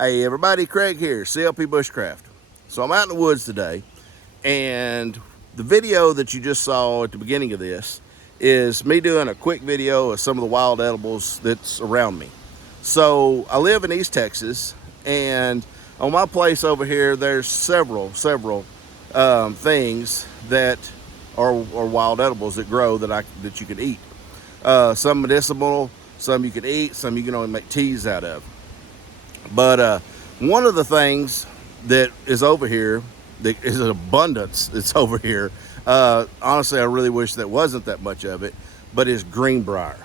Hey everybody, Craig here, CLP Bushcraft. So I'm out in the woods today, and the video that you just saw at the beginning of this is me doing a quick video of some of the wild edibles that's around me. So I live in East Texas, and on my place over here there's several things that are wild edibles that grow that you can eat. Some medicinal, some you can eat, some you can only make teas out of. But one of the things that is over here, that is an abundance that's over here, honestly I really wish that wasn't that much of it, but is Greenbrier.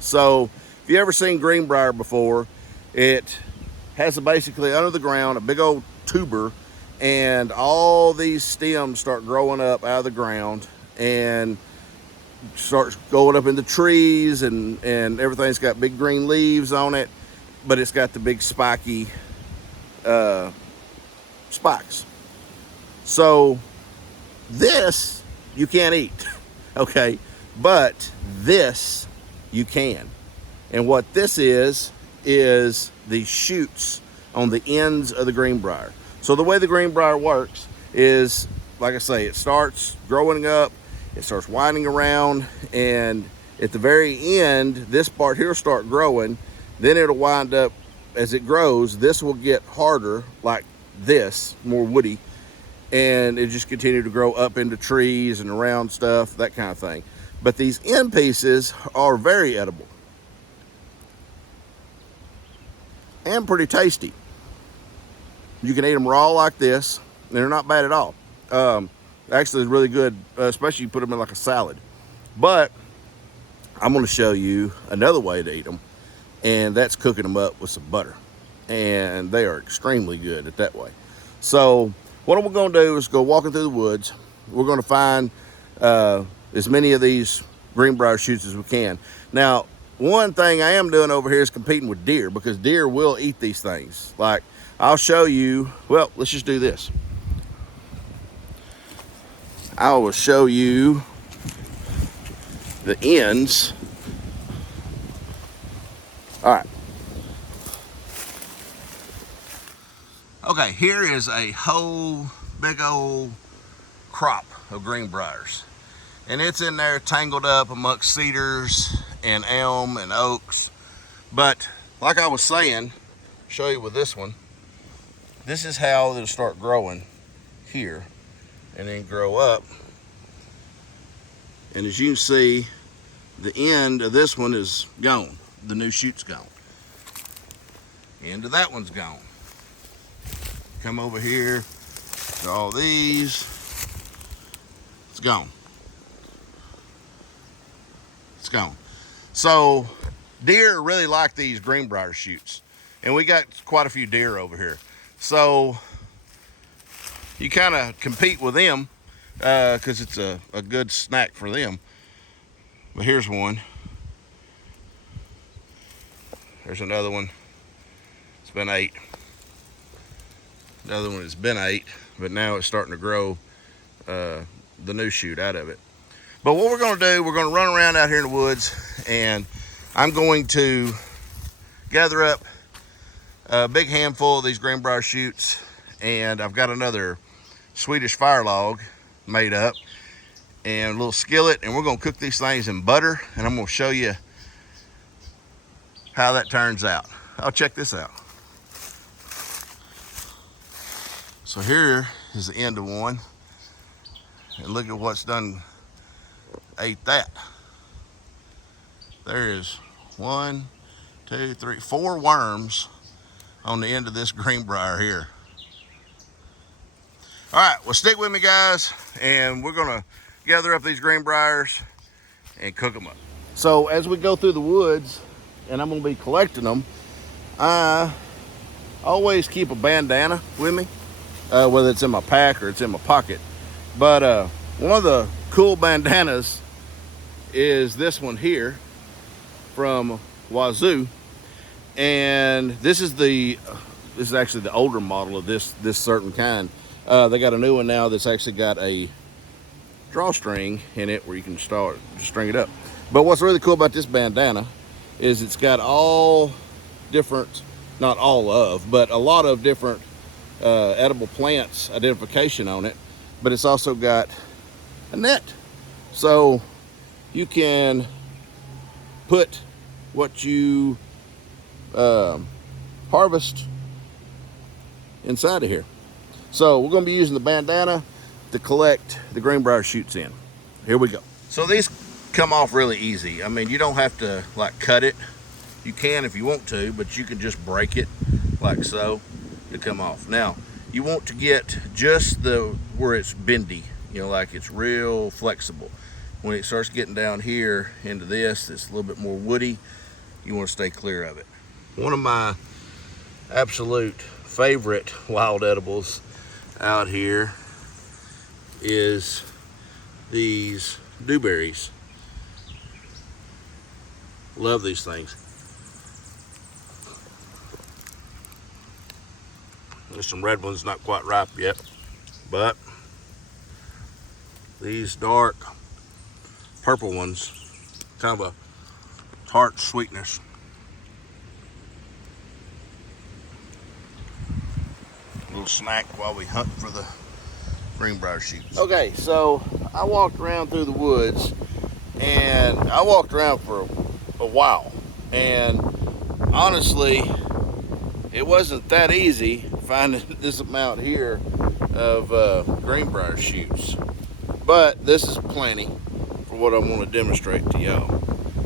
So if you ever seen Greenbrier before, it has basically under the ground a big old tuber, and all these stems start growing up out of the ground and starts going up in the trees, and everything's got big green leaves on it, but it's got the big spiky spikes. So this you can't eat, okay? But this you can. And what this is the shoots on the ends of the Greenbrier. So the way the Greenbrier works is, like I say, it starts growing up, it starts winding around, and at the very end, this part here will start growing. Then it'll wind up, as it grows, this will get harder, like this, more woody, and it just continue to grow up into trees and around stuff, that kind of thing. But these end pieces are very edible and pretty tasty. You can eat them raw like this, and they're not bad at all. Actually, it's really good, especially you put them in like a salad. But I'm going to show you another way to eat them, and that's cooking them up with some butter. And they are extremely good at that way. So what we're going to do is go walking through the woods. We're going to find as many of these Greenbrier shoots as we can. Now, one thing I am doing over here is competing with deer, because deer will eat these things. Like, I'll show you, well, let's just do this. I will show you the ends. All right. Okay, here is a whole big old crop of Greenbriers. And it's in there tangled up amongst cedars and elm and oaks. But like I was saying, show you with this one, this is how it'll start growing here and then grow up. And as you can see, the end of this one is gone. The new shoot's gone. The end of that one's gone. Come over here to all these, it's gone. It's gone. So deer really like these Greenbrier shoots, and we got quite a few deer over here. So you kind of compete with them because it's a good snack for them. But here's one. There's another one. It's been 8. Another one has been 8, but now it's starting to grow the new shoot out of it. But what we're going to do, we're going to run around out here in the woods, and I'm going to gather up a big handful of these Greenbrier shoots, and I've got another Swedish fire log made up and a little skillet, and we're going to cook these things in butter, and I'm going to show you how that turns out. I'll check this out. So here is the end of one, and look at what's done ate that. There is 1, 2, 3, 4 worms on the end of this Greenbrier here. All right, well, stick with me, guys, and we're gonna gather up these Greenbriers and cook them up. So as we go through the woods, and I'm gonna be collecting them, I always keep a bandana with me, whether it's in my pack or it's in my pocket. But one of the cool bandanas is this one here from Wazoo, and this is actually the older model of this certain kind. They got a new one now that's actually got a drawstring in it where you can start to string it up. But what's really cool about this bandana is it's got all different not all of, but a lot of different edible plants identification on it. But it's also got a net, so you can put what you harvest inside of here. So we're going to be using the bandana to collect the Greenbrier shoots in. Here we go. So these come off really easy. I mean, you don't have to like cut it. You can if you want to, but you can just break it like so to come off. Now, you want to get just where it's bendy, you know, like it's real flexible. When it starts getting down here into this, it's a little bit more woody, you want to stay clear of it. One of my absolute favorite wild edibles out here is these dewberries. Love these things. There's some red ones not quite ripe yet, but these dark purple ones, kind of a tart sweetness. A little snack while we hunt for the Greenbrier shoots. Okay, so I walked around through the woods, and I walked around for a while, and honestly, it wasn't that easy finding this amount here of Greenbrier shoots, but this is plenty for what I want to demonstrate to y'all.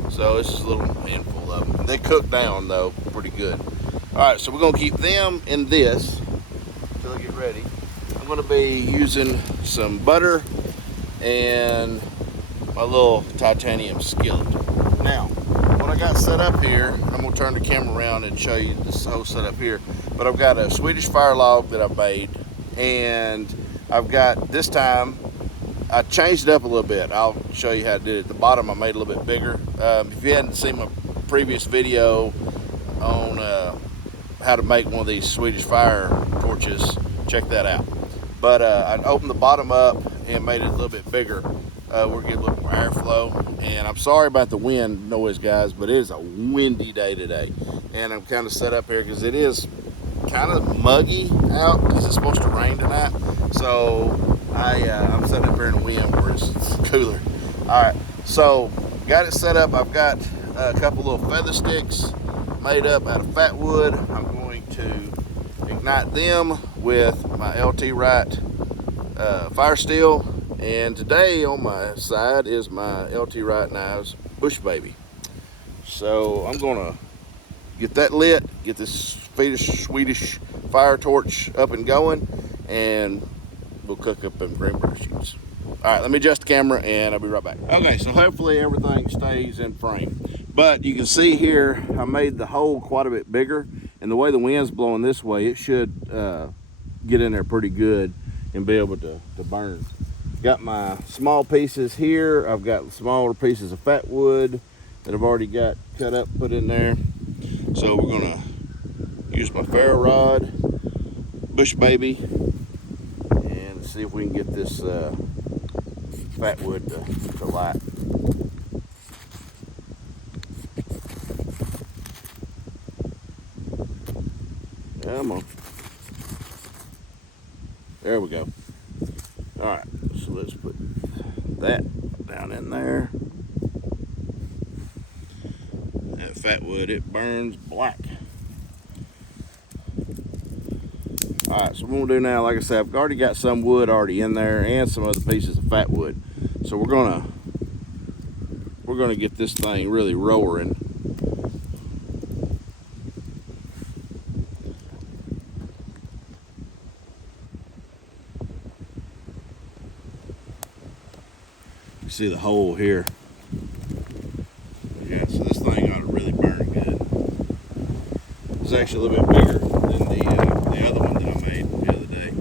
So this is a little handful of them. They cook down though pretty good. All right, so we're gonna keep them in this until I get ready. I'm gonna be using some butter and my little titanium skillet. Now, what I got set up here, I'm gonna turn the camera around and show you this whole setup here, but I've got a Swedish fire log that I made, and I've got, this time, I changed it up a little bit. I'll show you how I did it. At the bottom I made a little bit bigger. If you hadn't seen my previous video on how to make one of these Swedish fire torches, check that out. But I opened the bottom up and made it a little bit bigger. We're getting a little more airflow, and I'm sorry about the wind noise, guys, but it is a windy day today, and I'm kind of set up here because it is kind of muggy out because it's supposed to rain tonight. So I'm set up here in the wind where it's cooler. All right, so got it set up. I've got a couple little feather sticks made up out of fat wood. I'm going to ignite them with my LT Wright fire steel. And today on my side is my LT Wright knives Bush Baby. So I'm gonna get that lit, get this Swedish fire torch up and going, and we'll cook up them Greenbrier shoots. All right, let me adjust the camera and I'll be right back. Okay, so hopefully everything stays in frame. But you can see here, I made the hole quite a bit bigger, and the way the wind's blowing this way, it should get in there pretty good and be able to burn. Got my small pieces here. I've got smaller pieces of fat wood that I've already got cut up, put in there. So we're gonna use my ferro rod, Bush Baby, and see if we can get this fat wood to light. Come on. There we go. All right, so let's put that down in there. That fat wood, it burns black. All right, so what we'll do now, like I said, I've already got some wood already in there and some other pieces of fat wood. So we're gonna get this thing really roaring. You see the hole here. Yeah, so this thing ought to really burn good. It's actually a little bit bigger than the other one that I made the other day.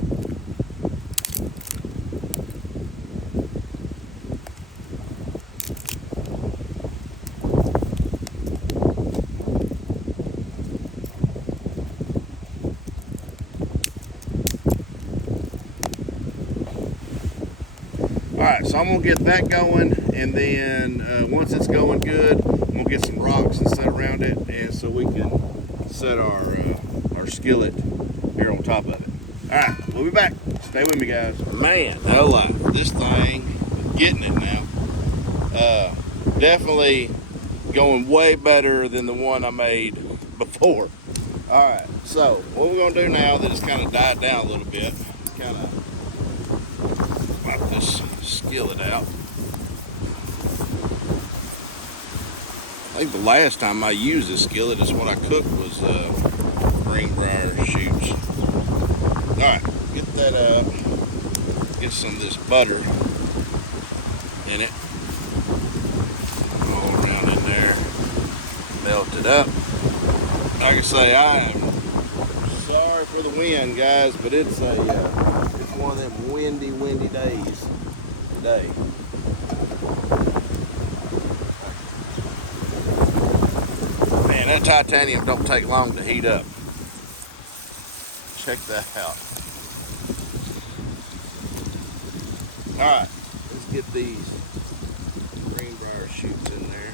All right, so I'm gonna get that going, and then once it's going good, I'm gonna get some rocks and set around it, and so we can set our skillet here on top of it. All right, we'll be back. Stay with me, guys. Man, no lie, this thing is getting it now. Definitely going way better than the one I made before. All right, so what we're gonna do now that it's kind of died down a little bit, kind of pop this skillet out. I think the last time I used this skillet is what I cooked was Greenbrier shoots. All right, get that up. Get some of this butter in it. All around in there. Melt it up. Like I say, I am sorry for the wind, guys, but it's one of them windy days today. Man, that titanium don't take long to heat up. Check that out. All right, let's get these Greenbrier shoots in there.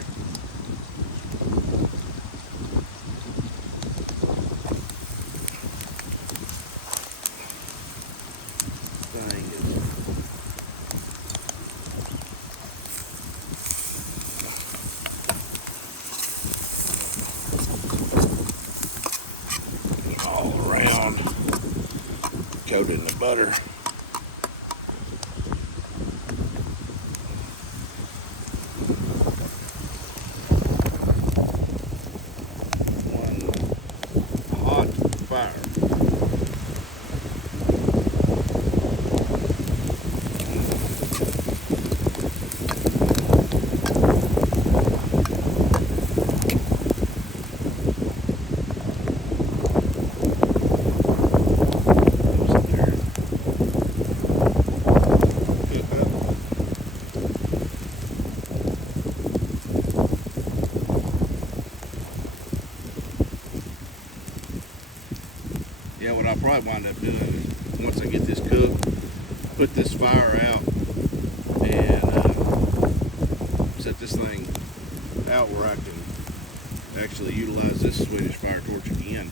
Thing is all around, coated in the butter. Fire. Yeah, what I'll probably wind up doing is once I get this cooked, put this fire out and set this thing out where I can actually utilize this Swedish fire torch again.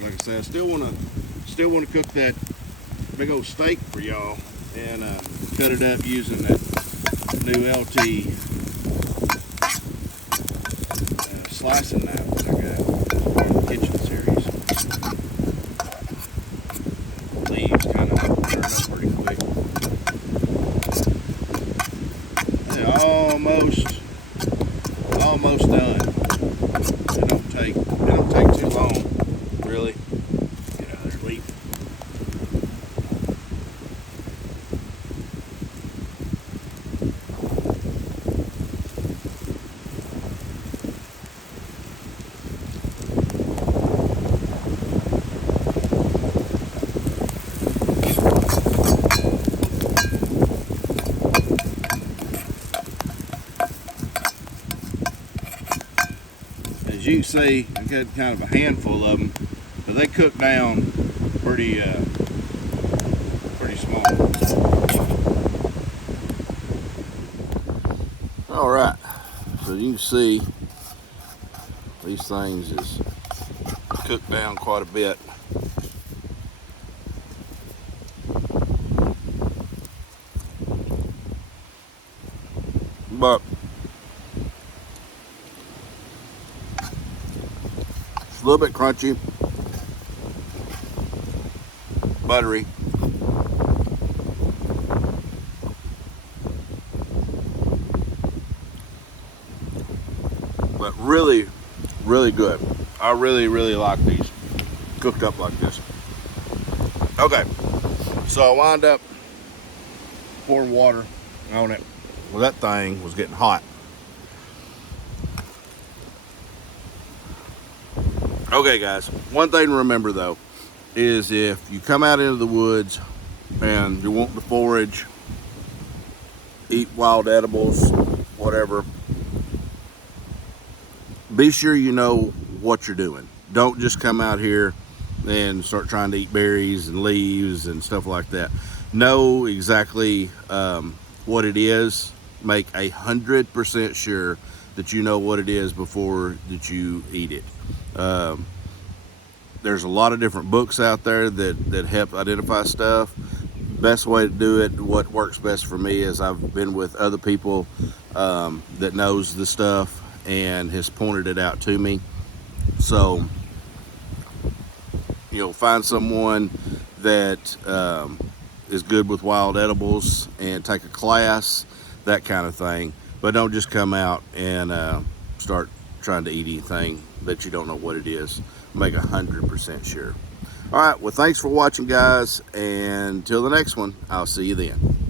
Like I said, I still want to cook that big old steak for y'all and cut it up using that new LT slicing knife that I got part of the kitchen series. Leaves kind of turn up pretty quick. They're almost done. They don't take too long, really. Get out of there, leaf. As you can see, I got kind of a handful of them, but they cook down pretty small. All right, so you can see these things is cooked down quite a bit. But it's a little bit crunchy, buttery. But really, really good. I really like these cooked up like this. Okay, so I wound up pouring water on it. Well, that thing was getting hot. Okay, guys, one thing to remember though is if you come out into the woods and you're wanting to forage, eat wild edibles, whatever, be sure you know what you're doing. Don't just come out here and start trying to eat berries and leaves and stuff like that. Know exactly what it is. Make 100% sure that you know what it is before that you eat it. There's a lot of different books out there that help identify stuff. Best way to do it, what works best for me, is I've been with other people that knows the stuff and has pointed it out to me. So, find someone that is good with wild edibles and take a class, that kind of thing. But don't just come out and start trying to eat anything that you don't know what it is. Make 100% sure. All right, well, thanks for watching, guys, and until the next one, I'll see you then.